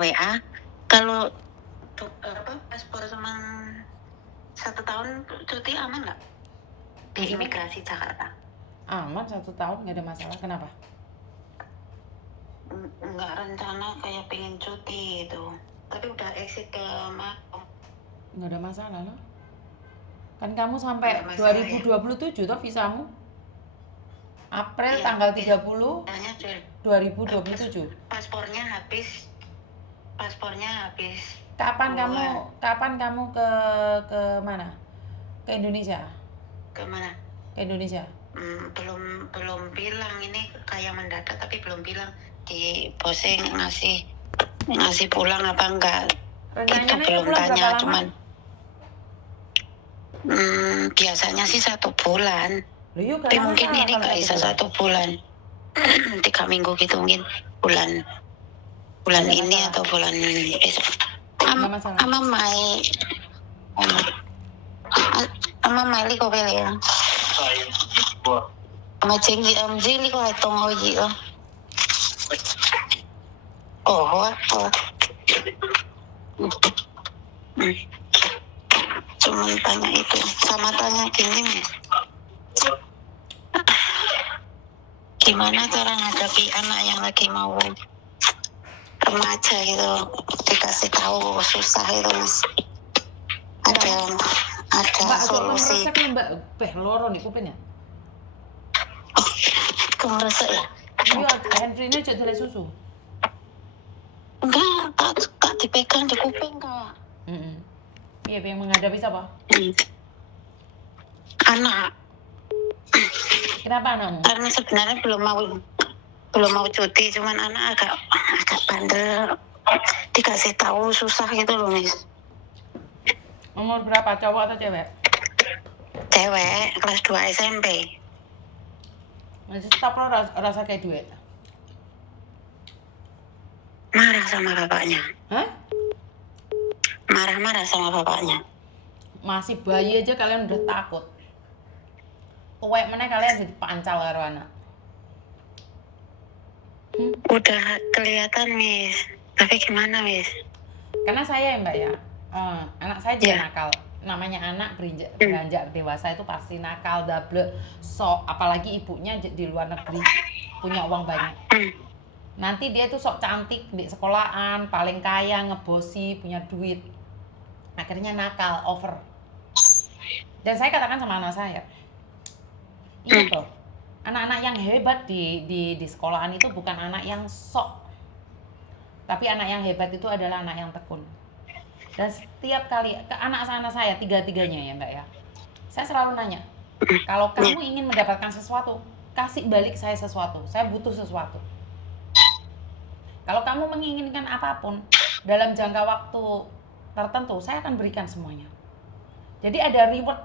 WA. Kalau paspor sama 1 tahun cuti aman nggak di imigrasi Jakarta? Aman 1 tahun nggak ada masalah. Kenapa? Nggak rencana kayak pengen cuti itu, tapi udah exit ke Malang. Nggak ada masalah loh. Kan kamu sampai Nggak masalah, 2027 toh visamu? April Iya, tanggal visanya 30 sudah- 2027. paspornya habis. Kapan Bulan. kamu ke mana? Ke Indonesia? Ke mana? Ke Indonesia. Belum bilang, ini kayak mendadak tapi belum bilang di bosnya ngasih pulang apa enggak. Rencananya Itu belum pulang tanya, berapa lama? cuman biasanya sih 1 bulan. Loh, yuk, Tapi gak mungkin masalah ini kalau nggak bisa 1 bulan. 3 minggu gitu mungkin, bulan Nggak ada ini masalah. atau bulan besok. Nggak masalah. Ama mai ko bele ya. Ama chengi amjili ko hatong hoji ko. Oh. Cuman tanya itu, sama tanya gini nih. Gimana cara ngadepi anak yang lagi mau remaja gitu, dikasih tahu susah itu, Mas. Ada solusi. Mbak, Mbak, loro nih kupingnya. Kemeresek ya? Iya, handphone-nya aja dari susu. Enggak, kak dipegang di kuping, Kak. Iya, yang menghadapi siapa? Anak. Kenapa anakmu? Karena sebenarnya belum mau cuti, cuman anak agak bandel, dikasih tahu susah gitu loh, Miss. Umur berapa, cowok atau cewek? Cewek, kelas 2 SMP. Masih stop lo rasa kayak duit. Marah sama bapaknya. Hah? Marah-marah sama bapaknya. Masih bayi aja kalian udah takut. Tuwek meneh kalian jadi pancal karo anak. Udah kelihatan, Miss. Tapi gimana, Miss? Karena saya ya, Mbak ya. Anak saya juga nakal. Namanya anak beranjak dewasa itu pasti nakal, double, sok, apalagi ibunya di luar negeri punya uang banyak. Nanti dia tuh sok cantik di sekolahan, paling kaya, ngebosi, punya duit. Akhirnya nakal, over. Dan saya katakan sama anak saya, ingat loh, anak-anak yang hebat di sekolahan itu bukan anak yang sok, tapi anak yang hebat itu adalah anak yang tekun. Dan setiap kali ke anak-anak saya, tiga-tiganya ya Mbak ya, saya selalu nanya, kalau kamu ingin mendapatkan sesuatu, kasih balik saya sesuatu, saya butuh sesuatu. Kalau kamu menginginkan apapun dalam jangka waktu tertentu, saya akan berikan semuanya. Jadi ada reward.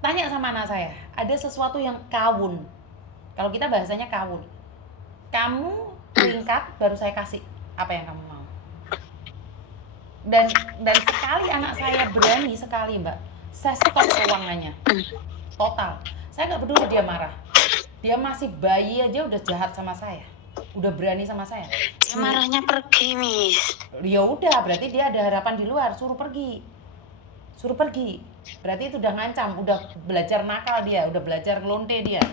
Tanya sama anak saya, ada sesuatu yang kawun. Kalau kita bahasanya kawun. Kamu peringkat, baru saya kasih apa yang kamu mau. Dan sekali anak saya berani sekali, Mbak, saya stop keuangannya. Total. Saya nggak peduli dia marah. Dia masih bayi aja udah jahat sama saya. Udah berani sama saya. Marahnya pergi, Miss. Ya udah, berarti dia ada harapan di luar, suruh pergi. Berarti itu udah ngancam, udah belajar nakal dia, udah belajar ngelonte dia.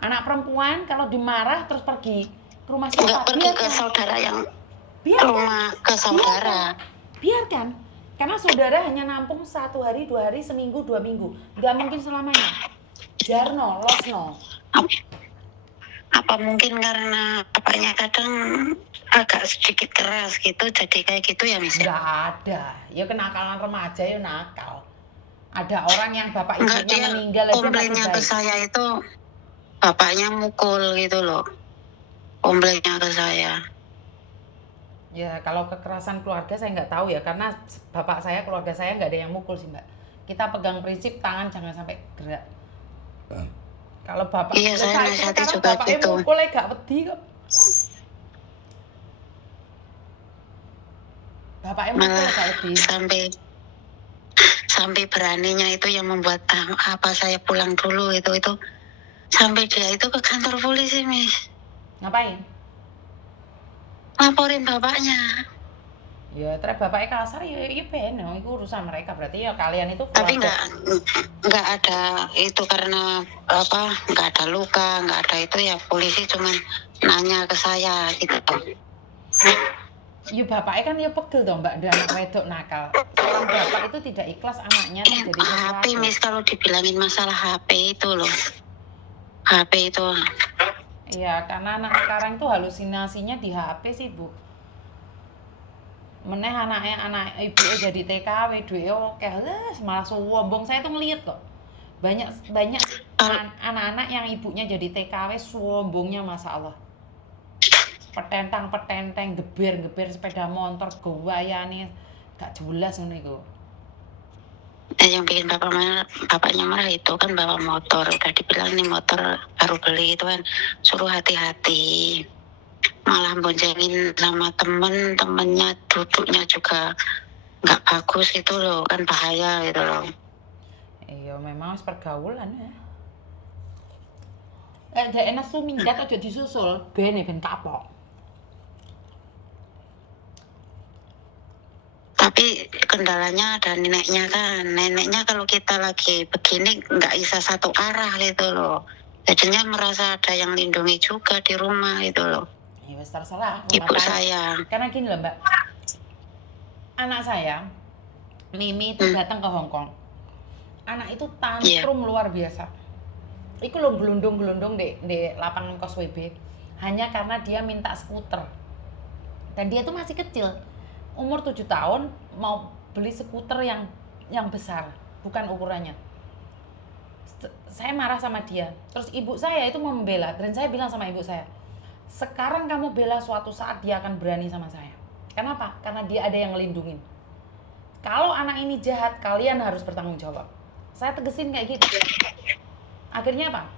Anak perempuan kalau dimarah terus pergi ke rumah siapa? Enggak pergi ke saudara yang biarkan, ke saudara. Biarkan. Karena saudara hanya nampung 1 hari, 2 hari, seminggu, 2 minggu. Nggak mungkin selamanya. Jarno, losno. Apa mungkin karena apanya kadang agak sedikit keras gitu, jadi kayak gitu ya, Miss? Nggak ada. Ya kenakalan remaja ya nakal. Ada orang yang bapak ibunya meninggal aja masih baik. Komplainnya ke saya itu bapaknya mukul gitu loh. Komplainnya ke saya. Ya kalau kekerasan keluarga saya nggak tahu ya, karena bapak saya, keluarga saya nggak ada yang mukul sih Mbak. Kita pegang prinsip tangan jangan sampai gerak. Kalau bapak, iya, saya nasihati juga bapaknya gitu. mukul gak wedi kok. Bapaknya mukul gak wedi. Sampai beraninya itu yang membuat apa saya pulang dulu itu sampai dia itu ke kantor polisi, Miss. Ngapain? laporin bapaknya. Ya, terus bapaknya kasar ya ben, itu urusan mereka. Berarti ya kalian itu Tapi keluarga. nggak ada itu karena apa, nggak ada luka, nggak ada itu ya, polisi cuman nanya ke saya gitu. Ya bapaknya kan ya pegel dong Mbak, ada anak wedok nakal. Seorang bapak itu tidak ikhlas anaknya terjadi HP sesuatu. Miss, kalau dibilangin masalah HP itu loh, HP itu Iya, karena anak sekarang itu halusinasinya di HP sih Bu. Meneh anak ibunya jadi TKW, duitnya oke, malah sombong. Saya tuh ngeliat kok. Banyak banyak anak-anak yang ibunya jadi TKW sombongnya Masya Allah. Petentang-petenteng, geber-geber sepeda motor, gawayane gak jelas ngono iku. yang bikin bapaknya marah itu kan bawa motor, udah dibilang nih motor baru beli itu kan, suruh hati-hati, malah boncengin sama temennya, duduknya juga nggak bagus itu loh, kan bahaya gitu loh. Iya memang harus pergaulan ya. Dek enak tuh minggat aja disusul, ben kapok. Tapi kendalanya ada neneknya kan, neneknya kalau kita lagi begini nggak bisa satu arah gitu loh, jadinya merasa ada yang lindungi juga di rumah gitu loh. Ya wes terserah. Ibu saya. Karena gini loh Mbak, anak saya Mimi itu datang ke Hong Kong. Anak itu tantrum luar biasa. Iku lo gelundung-gelundung di lapangan kos WB hanya karena dia minta skuter. Dan dia tuh masih kecil. Umur 7 tahun mau beli skuter yang besar, bukan ukurannya. Saya marah sama dia. Terus ibu saya itu membela dan saya bilang sama ibu saya, "Sekarang kamu bela, suatu saat dia akan berani sama saya." Kenapa? Karena dia ada yang ngelindungin. Kalau anak ini jahat, kalian harus bertanggung jawab. Saya tegesin kayak gitu. Akhirnya apa?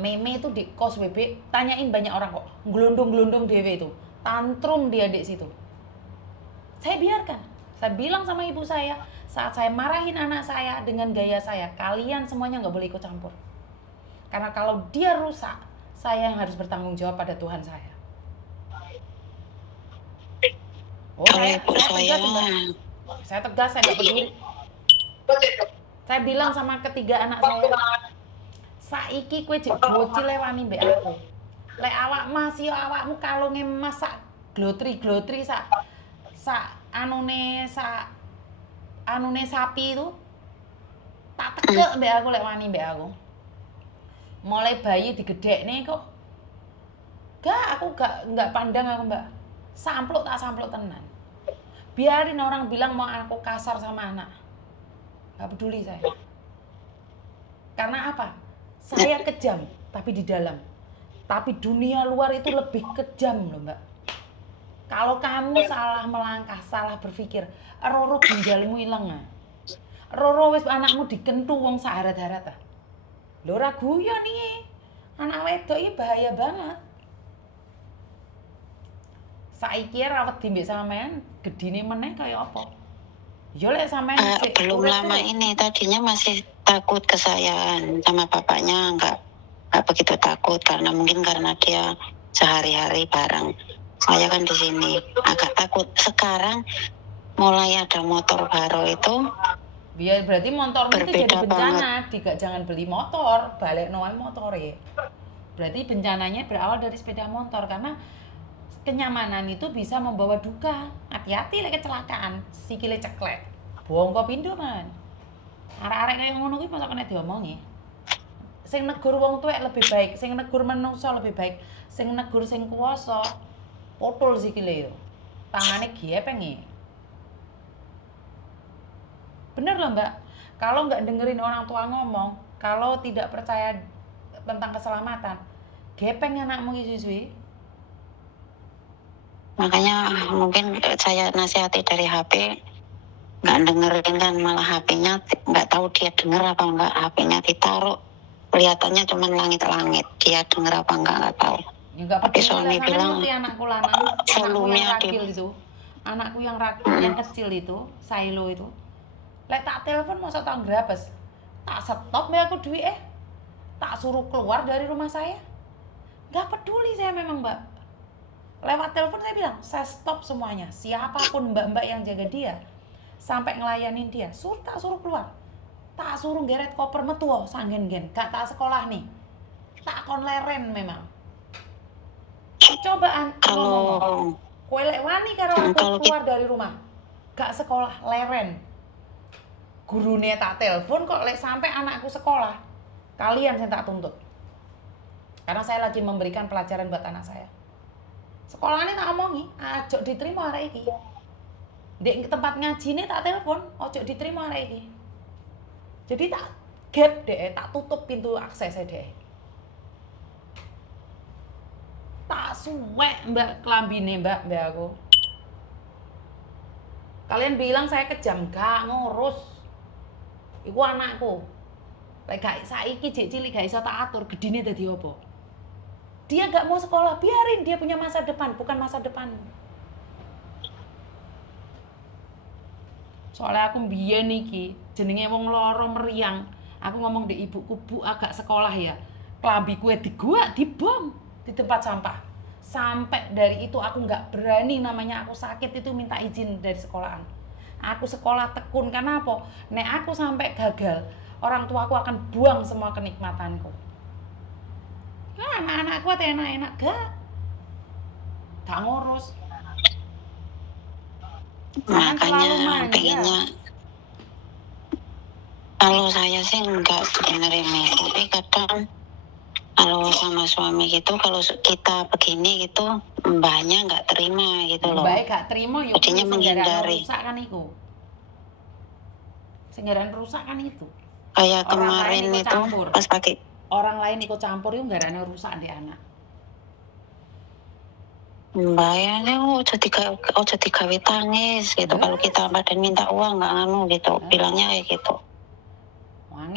Meme itu di kos WB, tanyain banyak orang kok, gelundung-gelundung dewe itu, tantrum dia di situ. Saya biarkan. Saya bilang sama ibu saya, saat saya marahin anak saya dengan gaya saya, kalian semuanya nggak boleh ikut campur. Karena kalau dia rusak, saya yang harus bertanggung jawab pada Tuhan saya. Oh, saya tegas, Mbak. Saya tegas, saya nggak peduli. Saya bilang sama ketiga anak saya, saiki kue jek bocil lewani mbek aku. Lek awak masih awakmu kalunge masak glotri-glotri sak anune sapi itu tak tekek mbek aku lek wani mbek aku. Mulai bayi digedekne kok aku gak pandang aku Mbak. Sampluk tenan. Biarin orang bilang mau aku kasar sama anak. Gak peduli saya. Karena apa? Saya kejam, tapi di dalam. Tapi dunia luar itu lebih kejam loh Mbak. Kalau kamu salah melangkah, salah berpikir, roro ginjalmu ilang ah. Roro wis anakmu dikentu wong saharat-harat ah. Lho ora guyon iki. Anak wedok iki bahaya banget. Saiki rawat di mbek sampean, gedine meneh kaya apa? Ya lek sampean belum lama ini tadinya masih takut ke saya, sama bapaknya nggak begitu takut karena dia sehari-hari bareng. Saya kan di sini agak takut. Sekarang mulai ada motor baru itu. Biar berarti motormu itu jadi bencana. Jangan beli motor, balik noai motor ya. Berarti bencananya berawal dari sepeda motor karena kenyamanan itu bisa membawa duka. Hati-hati lek kecelakaan, sikile ceklek. Bongko pindho man. Arek-arek kaya ngono kuwi mosok kena diomongi. Sing negur wong tuwek lebih baik, sing negur menungso lebih baik, sing negur sing kuwasa potol sikile yo. Tangane giepeng e. Bener loh Mbak, kalau nggak dengerin orang tua ngomong, kalau tidak percaya tentang keselamatan, gepeng anakmu Yuswi. Makanya mungkin saya nasihati dari HP, nggak dengerin kan, malah HP-nya nggak tahu dia denger apa enggak, HP-nya ditaruh, kelihatannya cuma langit-langit, dia denger apa enggak tahu. Ya, tapi suami bilang, anakku lanang, anakku yang ragil itu, anakku yang yang kecil itu, Silo itu, lek tak telepon masa tak ngrabes, tak stop me aku duit tak suruh keluar dari rumah saya. Gak peduli saya memang Mbak. Lewat telepon saya bilang, saya stop semuanya. Siapapun mbak-mbak yang jaga dia, sampai ngelayanin dia, tak suruh keluar. Tak suruh geret koper metu sanggen-gen. Gak tak sekolah nih. Tak kon leren memang. Cobaan ngomong. Kalau Kowe lek wani karo aku kalau keluar dari rumah. Gak sekolah leren. Gurune tak telepon kok lek sampai anakku sekolah. Kalian yang tak tuntut. Karena saya lagi memberikan pelajaran buat anak saya. Sekolahnya tak omongi, aja diterima arek iki. Di tempat ngajine tak telepon, ojo diterima arek iki. Jadi tak gap deh, tak tutup pintu akses deh. Tak suwek mbak kelambine mbak aku. Kalian bilang saya kejam, gak ngurus. Iku anakku. Lek gak saiki jek cilik gak iso tak atur, gedine dadi apa? Dia gak mau sekolah, biarin dia punya masa depan, bukan masa depanmu. Soalnya aku mbiyen iki jenenge wong loro meriang. Aku ngomong di ibuku, Bu agak sekolah ya. Klambi kue diguak, dibom di tempat sampah. Sampai dari itu aku nggak berani namanya aku sakit itu minta izin dari sekolahan. Aku sekolah tekun karena apa? Nek aku sampai gagal, orang tua aku akan buang semua kenikmatanku. Nah, anak-anakku ada enak-enak gak ngurus. Jangan terlalu makanya manja. pengennya, kalau saya sih enggak sebenarnya, tapi kadang kalau sama suami gitu, kalau kita begini gitu, mbahnya nggak terima gitu loh. Baik gak terima ya Jadinya kuwi menghindari. rusak kan iku. Singgaran rusak kan itu. Kayak Orang kemarin lain ikut itu campur. pas pakai Orang lain ikut campur itu nggarane rusak di anak. bayarnya ojo digawe tangis gitu. Kalau kita badan minta uang nggak nganu gitu, bilangnya kayak gitu.